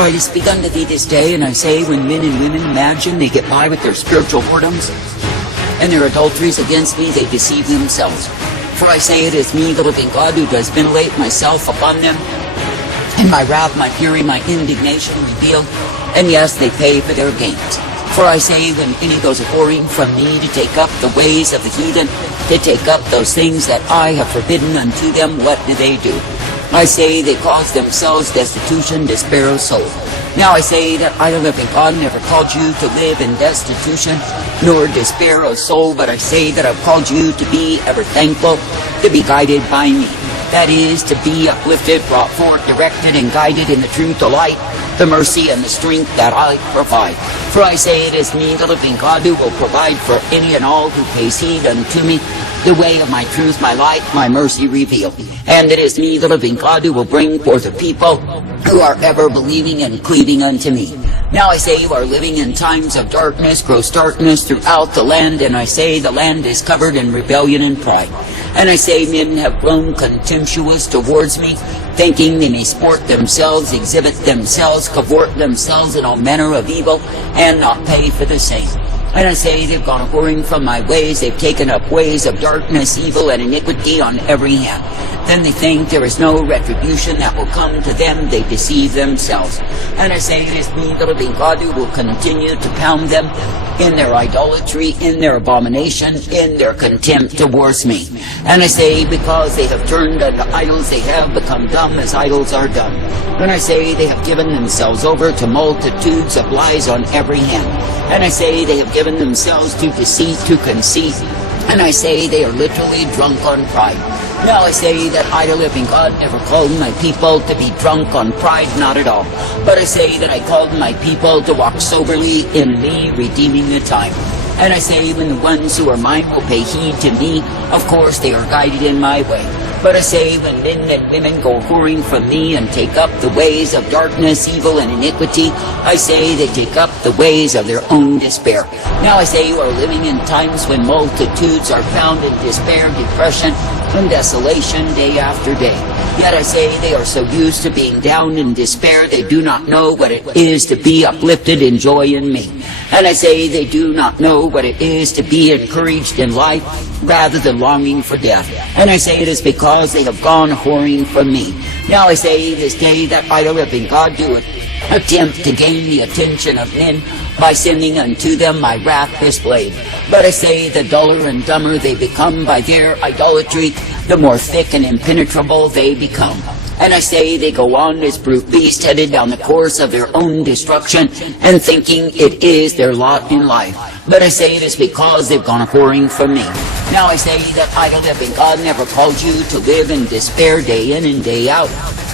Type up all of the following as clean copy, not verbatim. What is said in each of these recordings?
I speak unto thee this day, and I say, when men and women imagine they get by with their spiritual whoredoms and their adulteries against me, they deceive themselves. For I say, it is me, the living God, who does ventilate myself upon them, and my wrath, my fury, my indignation revealed, and yes, they pay for their gains. For I say, when any goes a-whoring from me to take up the ways of the heathen, to take up those things that I have forbidden unto them, what do? I say, they cause themselves destitution, despair of soul. Now I say that I, the living God, never called you to live in destitution, nor despair of soul, but I say that I've called you to be ever thankful, to be guided by me. That is, to be uplifted, brought forth, directed, and guided in the truth, the light, the mercy, and the strength that I provide. For I say, it is me, the living God, who will provide for any and all who pays heed unto me, the way of my truth, my light, my mercy revealed. And it is me, the living God, who will bring forth a people who are ever believing and cleaving unto me. Now I say, you are living in times of darkness, gross darkness throughout the land, and I say the land is covered in rebellion and pride. And I say, men have grown contemptuous towards me, thinking they may sport themselves, exhibit themselves, cavort themselves in all manner of evil, and not pay for the same. And I say, they've gone a-whoring from my ways, they've taken up ways of darkness, evil, and iniquity on every hand. Then they think there is no retribution that will come to them, they deceive themselves. And I say, it is me, the living God, who will continue to pound them in their idolatry, in their abomination, in their contempt towards me. And I say, because they have turned unto idols, they have become dumb as idols are dumb. And I say, they have given themselves over to multitudes of lies on every hand. And I say, they have given themselves to deceit, to conceit. And I say, they are literally drunk on pride. Now I say that I, the living God, never called my people to be drunk on pride, not at all. But I say that I called my people to walk soberly in me, redeeming the time. And I say, when the ones who are mine will pay heed to me, of course they are guided in my way. But I say, when men and women go whoring from me and take up the ways of darkness, evil, and iniquity, I say they take up the ways of their own despair. Now I say, you are living in times when multitudes are found in despair, depression, and desolation day after day. Yet I say, they are so used to being down in despair, they do not know what it is to be uplifted in joy in me. And I say, they do not know what it is to be encouraged in life, rather than longing for death. And I say, it is because they have gone whoring from me. Now I say, this day that I, the living God, do it, attempt to gain the attention of men by sending unto them my wrath displayed. But I say, the duller and dumber they become by their idolatry, the more thick and impenetrable they become. And I say, they go on as brute beasts headed down the course of their own destruction, and thinking it is their lot in life. But I say, it is because they've gone whoring from me. Now I say that I, the living God, never called you to live in despair day in and day out.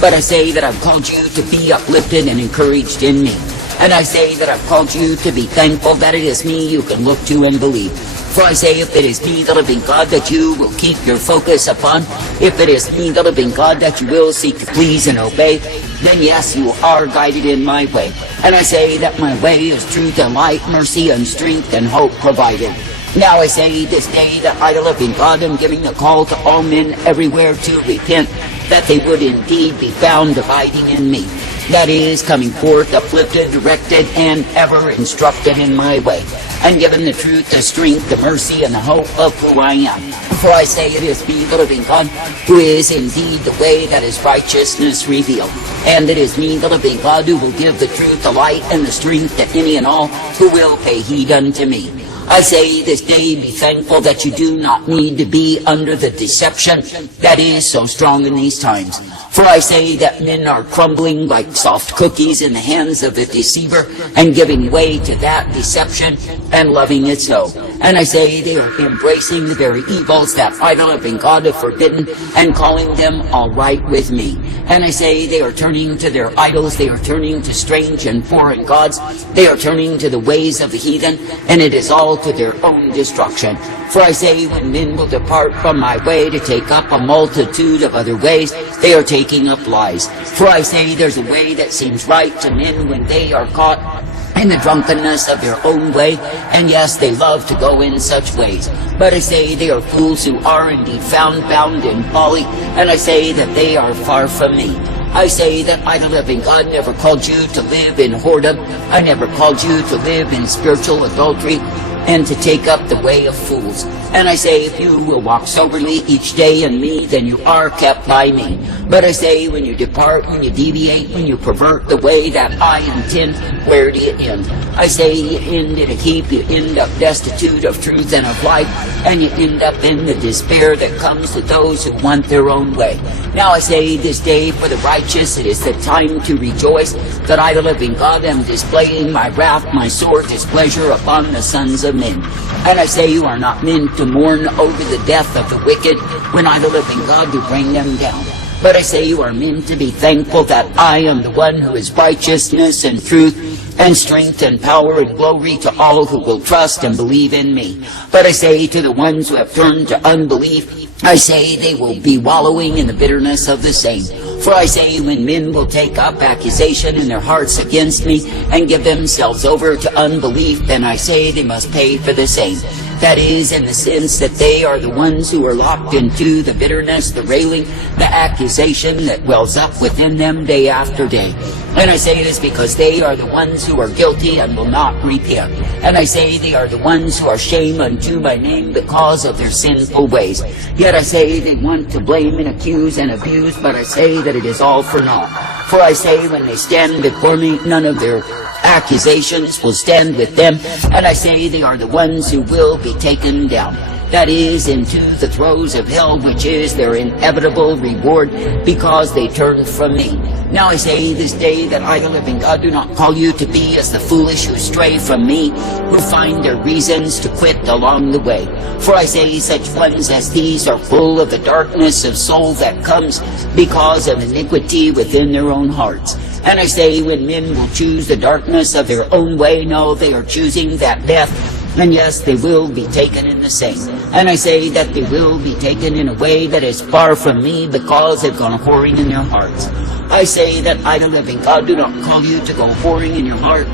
But I say that I've called you to be uplifted and encouraged in me. And I say that I've called you to be thankful that it is me you can look to and believe. For I say, if it is me, the living God, that you will keep your focus upon, if it is me, the living God, that you will seek to please and obey, then yes, you are guided in my way. And I say that my way is truth and light, mercy and strength and hope provided. Now I say, this day that I, the living God, am giving a call to all men everywhere to repent, that they would indeed be found abiding in me. That is, coming forth, uplifted, directed, and ever instructed in my way, and given the truth, the strength, the mercy, and the hope of who I am. For I say, it is me, the living God, who is indeed the way that is righteousness revealed. And it is me, the living God, who will give the truth, the light, and the strength to any and all who will pay heed unto me. I say this day, be thankful that you do not need to be under the deception that is so strong in these times. For I say that men are crumbling like soft cookies in the hands of the deceiver and giving way to that deception and loving it so. And I say they are embracing the very evils that I, the living God, have forbidden and calling them all right with me. And I say they are turning to their idols, they are turning to strange and foreign gods, they are turning to the ways of the heathen, and it is all to their own destruction. For I say, when men will depart from my way to take up a multitude of other ways, they are taking up lies. For I say, there's a way that seems right to men when they are caught in the drunkenness of their own way, and yes, they love to go in such ways. But I say, they are fools who are indeed found bound in folly, and I say that they are far from me. I say that I, the living God, never called you to live in whoredom. I never called you to live in spiritual adultery and to take up the way of fools. And I say, if you will walk soberly each day in me, then you are kept by me. But I say, when you depart, when you deviate, when you pervert the way that I intend, where do you end? I say, you end in a heap, you end up destitute of truth and of life, and you end up in the despair that comes to those who want their own way. Now I say, this day for the righteous, it is the time to rejoice, that I, the living God, am displaying my wrath, my sore displeasure upon the sons of men. And I say, you are not meant to mourn over the death of the wicked, when I, the living God, do bring them down. But I say, you are meant to be thankful that I am the one who is righteousness and truth and strength and power and glory to all who will trust and believe in me. But I say, to the ones who have turned to unbelief, I say they will be wallowing in the bitterness of the same. For I say, when men will take up accusation in their hearts against me and give themselves over to unbelief, then I say they must pay for the same. That is, in the sense that they are the ones who are locked into the bitterness, the railing, the accusation that wells up within them day after day. And I say it is because they are the ones who are guilty and will not repent. And I say they are the ones who are shame unto my name because of their sinful ways. Yet I say they want to blame and accuse and abuse, but I say that it is all for naught. For I say, when they stand before me, none of their accusations will stand with them, and I say they are the ones who will be taken down. That is, into the throes of hell, which is their inevitable reward, because they turned from me. Now I say this day that I, the living God, do not call you to be as the foolish who stray from me, who find their reasons to quit along the way. For I say such ones as these are full of the darkness of soul that comes because of iniquity within their own hearts. And I say, when men will choose the darkness of their own way, no, they are choosing that death. And yes, they will be taken in the same. And I say that they will be taken in a way that is far from me, because they've gone whoring in their hearts. I say that I, the living God, do not call you to go whoring in your heart,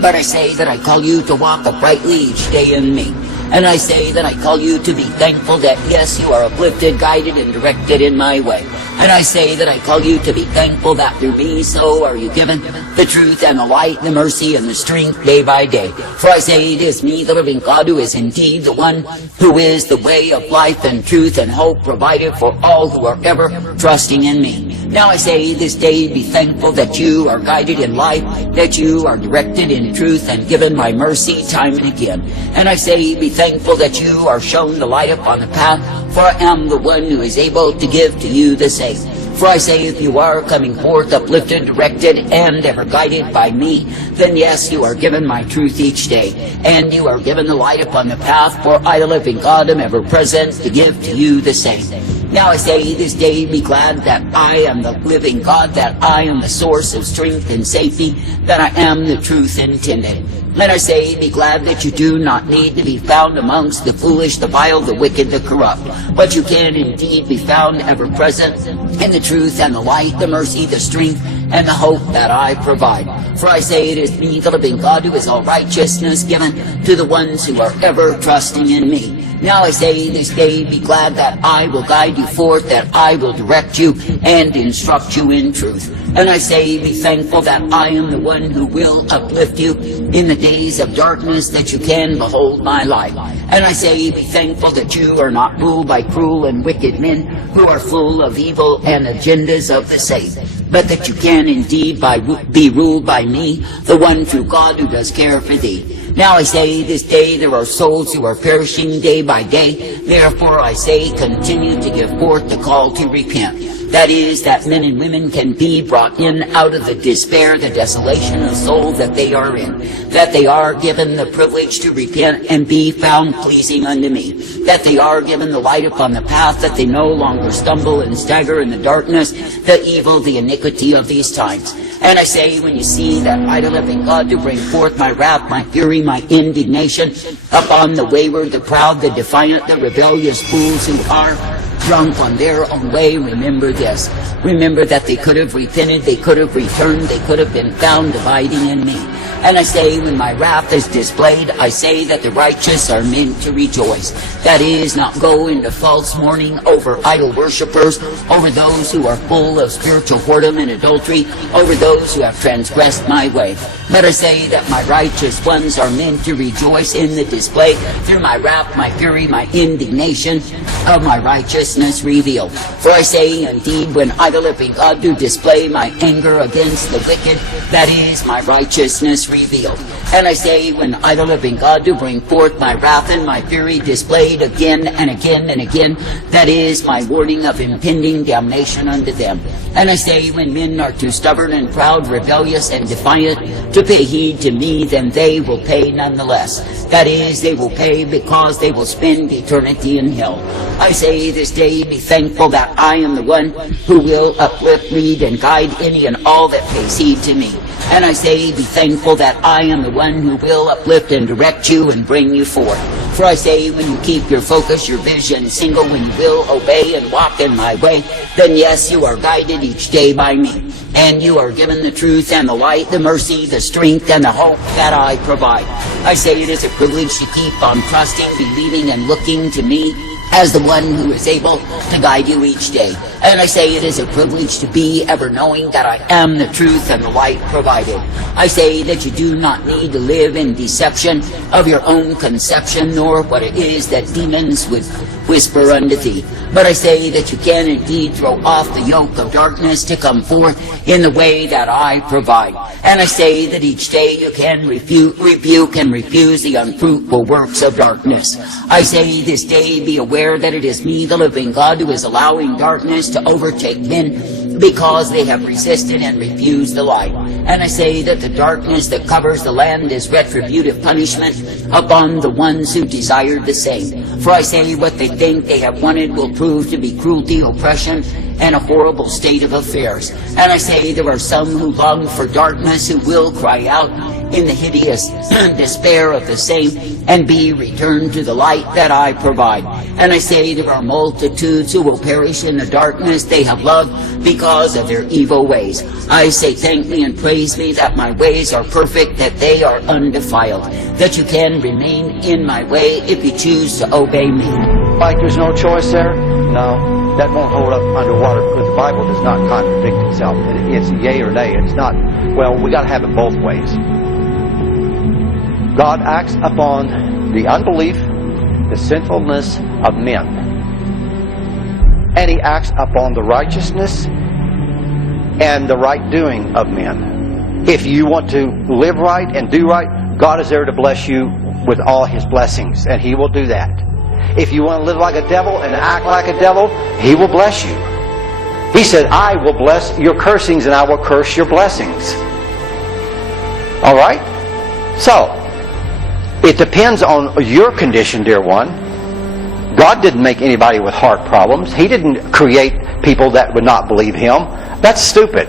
but I say that I call you to walk uprightly each day in me. And I say that I call you to be thankful that, yes, you are uplifted, guided, and directed in my way. And I say that I call you to be thankful that through me so are you given the truth and the light, the mercy and the strength day by day. For I say it is me, the living God, who is indeed the one who is the way of life and truth and hope provided for all who are ever trusting in me. Now I say this day, be thankful that you are guided in life, that you are directed in truth and given by mercy time and again. And I say, be thankful that you are shown the light upon the path, for I am the one who is able to give to you the same. For I say, if you are coming forth uplifted, directed, and ever guided by me, then yes, you are given my truth each day, and you are given the light upon the path, for I, the living God, am ever present to give to you the same. Now I say this day, be glad that I am the living God, that I am the source of strength and safety, that I am the truth intended. And I say, be glad that you do not need to be found amongst the foolish, the vile, the wicked, the corrupt, but you can indeed be found ever present in the truth and the light, the mercy, the strength, and the hope that I provide. For I say it is me, the living God, who is all righteousness given to the ones who are ever trusting in me. Now I say this day, be glad that I will guide you forth, that I will direct you and instruct you in truth. And I say, be thankful that I am the one who will uplift you in the days of darkness, that you can behold my light. And I say, be thankful that you are not ruled by cruel and wicked men who are full of evil and agendas of the same, but that you can indeed be ruled by me, the one true God who does care for thee. Now I say, this day there are souls who are perishing day by day. Therefore I say, continue to give forth the call to repent. That is, that men and women can be brought in out of the despair, the desolation of soul that they are in. That they are given the privilege to repent and be found pleasing unto me. That they are given the light upon the path, that they no longer stumble and stagger in the darkness, the evil, the iniquity of these times. And I say, when you see that I, the living God, to bring forth my wrath, my fury, my indignation upon the wayward, the proud, the defiant, the rebellious fools who are drunk on their own way, remember this. Remember that they could have repented, they could have returned, they could have been found abiding in me. And I say, when my wrath is displayed, I say that the righteous are meant to rejoice. That is, not go into false mourning over idol worshippers, over those who are full of spiritual whoredom and adultery, over those who have transgressed my way. But I say that my righteous ones are meant to rejoice in the display through my wrath, my fury, my indignation of my righteousness revealed. For I say, indeed, when idol-lipping God do display my anger against the wicked, that is my righteousness revealed. And I say, when idol-lipping God do bring forth my wrath and my fury displayed again and again and again, that is my warning of impending damnation unto them. And I say, when men are too stubborn and proud, rebellious and defiant to pay heed to me, then they will pay nonetheless. That is, they will pay because they will spend eternity in hell. I say this day, be thankful that I am the one who will uplift, lead, and guide any and all that pays heed to me. And I say, be thankful that I am the one who will uplift and direct you and bring you forth. For I say, when you keep your focus, your vision single, when you will obey and walk in my way, then yes, you are guided each day by me. And you are given the truth and the light, the mercy, the strength, and the hope that I provide. I say it is a privilege to keep on trusting, believing, and looking to me as the one who is able to guide you each day. And I say it is a privilege to be ever knowing that I am the truth and the light provided. I say that you do not need to live in deception of your own conception, nor what it is that demons would whisper unto thee. But I say that you can indeed throw off the yoke of darkness to come forth in the way that I provide. And I say that each day you can rebuke and refuse the unfruitful works of darkness. I say this day, be aware that it is me, the living God, who is allowing darkness to overtake men because they have resisted and refused the light. And I say that the darkness that covers the land is retributive punishment upon the ones who desired the same. For I say what they think they have wanted will prove to be cruelty, oppression, and a horrible state of affairs. And I say there are some who long for darkness who will cry out in the hideous despair of the same and be returned to the light that I provide. And I say there are multitudes who will perish in the darkness they have loved because of their evil ways. I say thank me and praise me that my ways are perfect, that they are undefiled, that you can remain in my way if you choose to obey me. Like there's no choice there? No, that won't hold up underwater because the Bible does not contradict itself. It's yay or nay. It's not, well, we got to have it both ways. God acts upon the unbelief, the sinfulness of men. And He acts upon the righteousness and the right doing of men. If you want to live right and do right, God is there to bless you with all His blessings, and He will do that. If you want to live like a devil and act like a devil, He will bless you. He said, I will bless your cursings and I will curse your blessings. All right? So, it depends on your condition, dear one. God didn't make anybody with heart problems. He didn't create people that would not believe Him. That's stupid.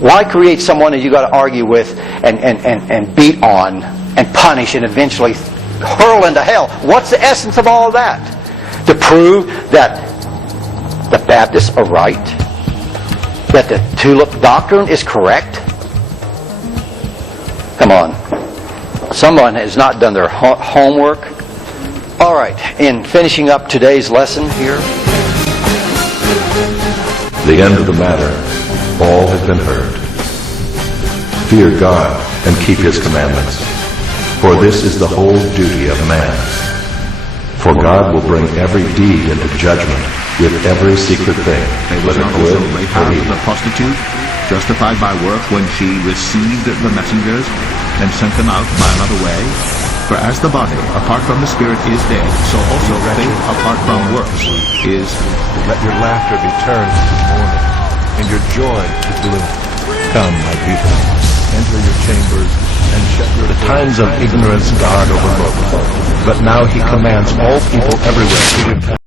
Why create someone that you got to argue with and beat on and punish and eventually hurl into hell? What's the essence of all of that? To prove that the Baptists are right? That the tulip doctrine is correct? Come on. Someone has not done their homework. All right, in finishing up today's lesson here. The end of the matter, all has been heard. Fear God and keep His commandments, for this is the whole duty of man. For God will bring every deed into judgment with every secret thing, whether good or evil. The prostitute, justified by work when she received the messengers and sent them out by another way? For as the body, apart from the spirit, is dead, so also faith, apart from works, is... Let your laughter be turned to mourning, and your joy to gloom. Come, my people, enter your chambers, and shut your doors. The times of ignorance God overlooked, but now He commands all people everywhere to repent.